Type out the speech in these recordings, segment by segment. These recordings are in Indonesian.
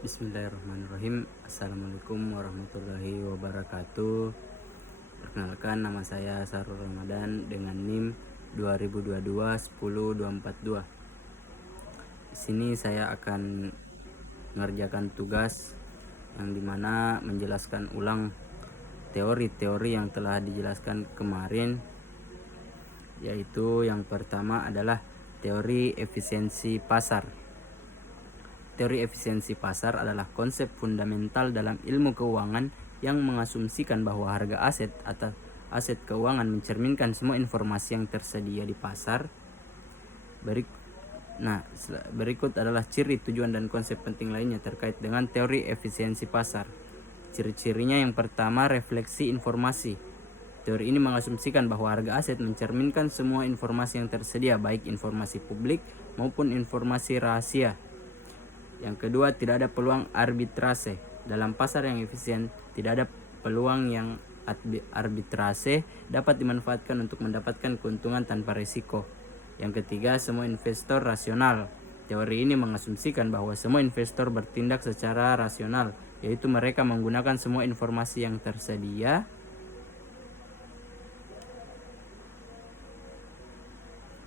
Bismillahirrahmanirrahim. Assalamualaikum warahmatullahi wabarakatuh. Perkenalkan, nama saya Sarul Ramadan dengan NIM 2022-10242. Di sini saya akan mengerjakan tugas yang dimana menjelaskan ulang teori-teori yang telah dijelaskan kemarin, yaitu yang pertama adalah teori efisiensi pasar. Teori efisiensi pasar adalah konsep fundamental dalam ilmu keuangan yang mengasumsikan bahwa harga aset atau aset keuangan mencerminkan semua informasi yang tersedia di pasar. Berikut adalah ciri, tujuan, dan konsep penting lainnya terkait dengan teori efisiensi pasar. Ciri-cirinya, yang pertama, refleksi informasi. Teori ini mengasumsikan bahwa harga aset mencerminkan semua informasi yang tersedia, baik informasi publik maupun informasi rahasia. Yang kedua, tidak ada peluang arbitrase. Dalam pasar yang efisien, tidak ada peluang yang arbitrase dapat dimanfaatkan untuk mendapatkan keuntungan tanpa risiko. Yang ketiga, semua investor rasional. Teori ini mengasumsikan bahwa semua investor bertindak secara rasional, yaitu mereka menggunakan semua informasi yang tersedia.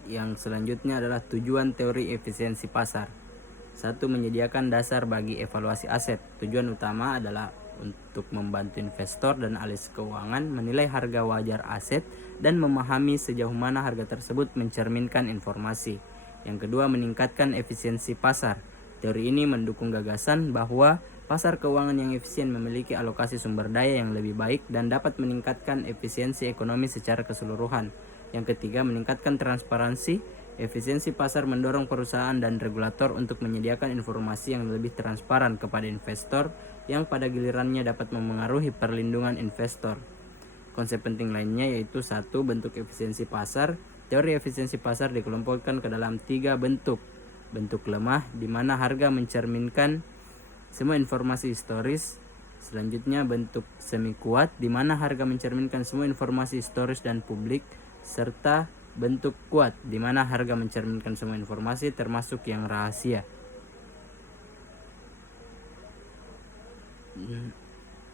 Yang selanjutnya adalah tujuan teori efisiensi pasar. 1. Menyediakan dasar bagi evaluasi aset. Tujuan utama adalah untuk membantu investor dan analis keuangan menilai harga wajar aset dan memahami sejauh mana harga tersebut mencerminkan informasi. Yang kedua, meningkatkan efisiensi pasar. Teori ini mendukung gagasan bahwa pasar keuangan yang efisien memiliki alokasi sumber daya yang lebih baik dan dapat meningkatkan efisiensi ekonomi secara keseluruhan. Yang ketiga, meningkatkan transparansi. Efisiensi pasar mendorong perusahaan dan regulator untuk menyediakan informasi yang lebih transparan kepada investor yang pada gilirannya dapat memengaruhi perlindungan investor. Konsep penting lainnya yaitu 1. Bentuk efisiensi pasar. Teori efisiensi pasar dikelompokkan ke dalam 3 bentuk. Bentuk lemah, di mana harga mencerminkan semua informasi historis. Selanjutnya, bentuk semi kuat, di mana harga mencerminkan semua informasi historis dan publik, serta bentuk kuat, di mana harga mencerminkan semua informasi termasuk yang rahasia.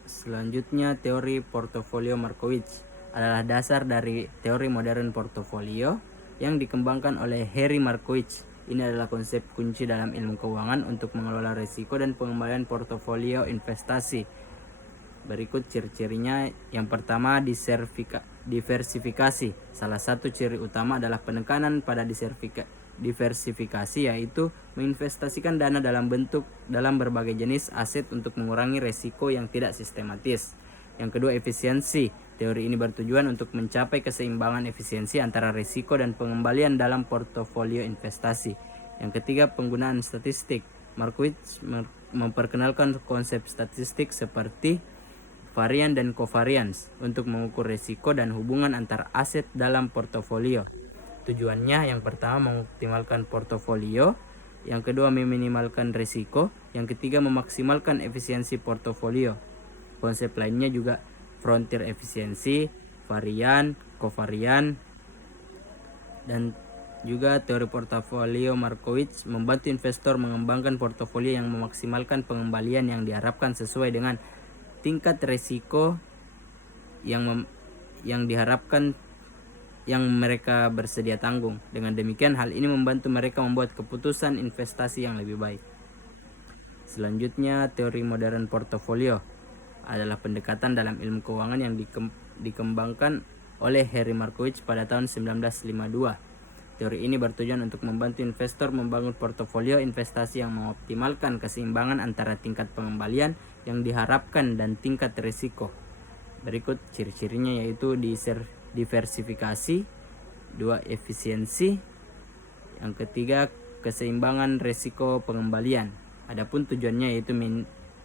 Selanjutnya, teori portofolio Markowitz adalah dasar dari teori modern portofolio yang dikembangkan oleh Harry Markowitz. Ini adalah konsep kunci dalam ilmu keuangan untuk mengelola risiko dan pengembalian portofolio investasi. Berikut ciri-cirinya. Yang pertama, diversifikasi. Salah satu ciri utama adalah penekanan pada diversifikasi, yaitu menginvestasikan dana dalam berbagai jenis aset untuk mengurangi risiko yang tidak sistematis. Yang kedua, efisiensi. Teori ini bertujuan untuk mencapai keseimbangan efisiensi antara risiko dan pengembalian dalam portofolio investasi. Yang ketiga, penggunaan statistik. Markowitz memperkenalkan konsep statistik seperti varian dan covariance untuk mengukur risiko dan hubungan antar aset dalam portofolio. Tujuannya, yang pertama, mengoptimalkan portofolio. Yang kedua, meminimalkan risiko. Yang ketiga, memaksimalkan efisiensi portofolio. Konsep lainnya juga frontier efisiensi, varian, covarian, dan juga teori portofolio Markowitz membantu investor mengembangkan portofolio yang memaksimalkan pengembalian yang diharapkan sesuai dengan tingkat risiko yang diharapkan yang mereka bersedia tanggung. Dengan demikian, hal ini membantu mereka membuat keputusan investasi yang lebih baik. Selanjutnya, teori modern portofolio adalah pendekatan dalam ilmu keuangan yang dikembangkan oleh Harry Markowitz pada tahun 1952. Teori ini bertujuan untuk membantu investor membangun portofolio investasi yang mengoptimalkan keseimbangan antara tingkat pengembalian yang diharapkan dan tingkat risiko. Berikut ciri-cirinya yaitu diversifikasi, 2. efisiensi, yang ketiga keseimbangan risiko pengembalian. Adapun tujuannya yaitu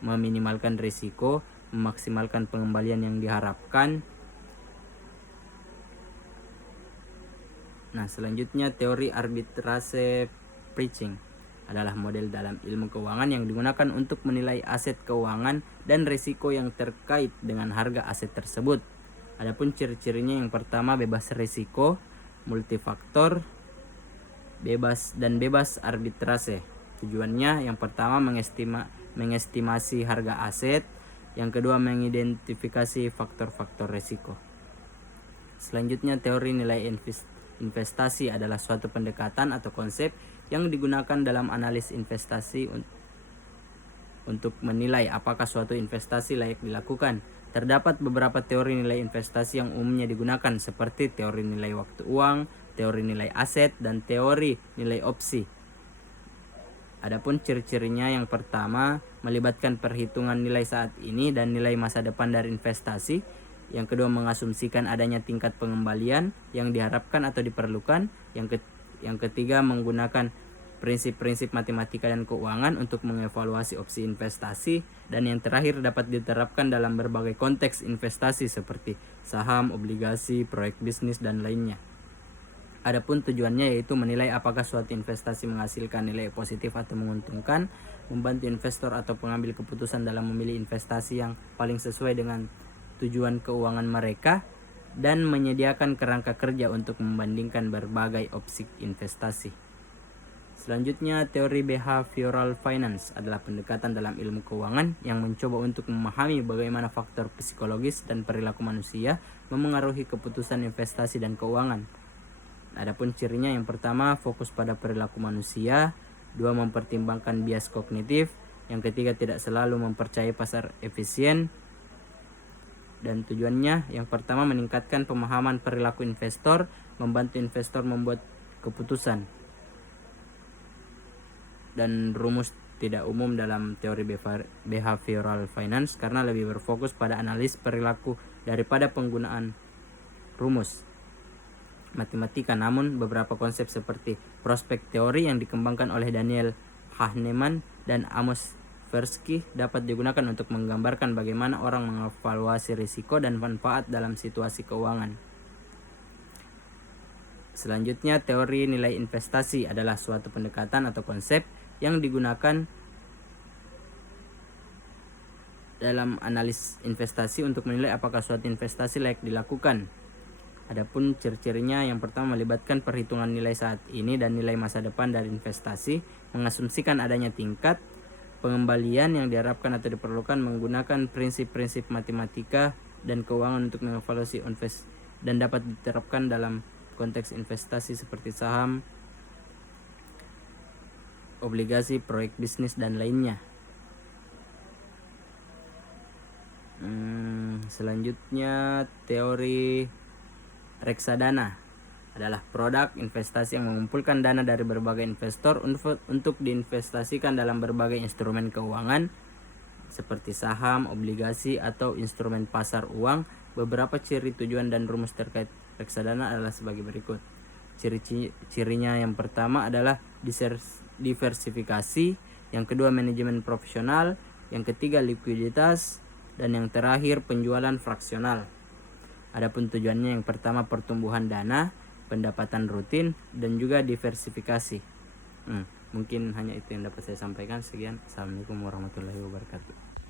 meminimalkan risiko, memaksimalkan pengembalian yang diharapkan. Selanjutnya, teori arbitrase pricing adalah model dalam ilmu keuangan yang digunakan untuk menilai aset keuangan dan risiko yang terkait dengan harga aset tersebut. Adapun ciri-cirinya, yang pertama, bebas risiko, multifaktor, bebas arbitrase. Tujuannya, yang pertama, mengestimasi harga aset. Yang kedua, mengidentifikasi faktor-faktor risiko. Selanjutnya, teori nilai investasi adalah suatu pendekatan atau konsep yang digunakan dalam analis investasi untuk menilai apakah suatu investasi layak dilakukan. Terdapat beberapa teori nilai investasi yang umumnya digunakan seperti teori nilai waktu uang, teori nilai aset, dan teori nilai opsi. Adapun ciri-cirinya, yang pertama, melibatkan perhitungan nilai saat ini dan nilai masa depan dari investasi. Yang kedua, mengasumsikan adanya tingkat pengembalian yang diharapkan atau diperlukan. Yang ketiga, menggunakan prinsip-prinsip matematika dan keuangan untuk mengevaluasi opsi investasi. Dan yang terakhir, dapat diterapkan dalam berbagai konteks investasi seperti saham, obligasi, proyek bisnis, dan lainnya. Adapun tujuannya yaitu menilai apakah suatu investasi menghasilkan nilai positif atau menguntungkan, membantu investor atau pengambil keputusan dalam memilih investasi yang paling sesuai dengan tujuan keuangan mereka, dan menyediakan kerangka kerja untuk membandingkan berbagai opsi investasi. Selanjutnya, teori behavioral finance adalah pendekatan dalam ilmu keuangan yang mencoba untuk memahami bagaimana faktor psikologis dan perilaku manusia memengaruhi keputusan investasi dan keuangan. Adapun cirinya, yang pertama, fokus pada perilaku manusia. Dua, mempertimbangkan bias kognitif. Yang ketiga, tidak selalu mempercayai pasar efisien. Dan tujuannya, yang pertama, meningkatkan pemahaman perilaku investor, membantu investor membuat keputusan. Dan rumus tidak umum dalam teori behavioral finance karena lebih berfokus pada analis perilaku daripada penggunaan rumus matematika. Namun beberapa konsep seperti prospek teori yang dikembangkan oleh Daniel Kahneman dan Amos Tversky dapat digunakan untuk menggambarkan bagaimana orang mengevaluasi risiko dan manfaat dalam situasi keuangan. Selanjutnya, teori nilai investasi adalah suatu pendekatan atau konsep yang digunakan dalam analis investasi untuk menilai apakah suatu investasi layak dilakukan. Adapun ciri-cirinya, yang pertama, melibatkan perhitungan nilai saat ini dan nilai masa depan dari investasi, mengasumsikan adanya tingkat pengembalian yang diharapkan atau diperlukan, menggunakan prinsip-prinsip matematika dan keuangan untuk mengevaluasi dan dapat diterapkan dalam konteks investasi seperti saham, obligasi, proyek bisnis, dan lainnya. Selanjutnya, teori reksadana adalah produk investasi yang mengumpulkan dana dari berbagai investor untuk diinvestasikan dalam berbagai instrumen keuangan seperti saham, obligasi, atau instrumen pasar uang. Beberapa ciri, tujuan, dan rumus terkait reksadana adalah sebagai berikut. Cirinya, yang pertama adalah diversifikasi, yang kedua manajemen profesional, yang ketiga likuiditas, dan yang terakhir penjualan fraksional. Adapun tujuannya, yang pertama pertumbuhan dana, pendapatan rutin, dan juga diversifikasi. Mungkin hanya itu yang dapat saya sampaikan. Sekian. Assalamualaikum warahmatullahi wabarakatuh.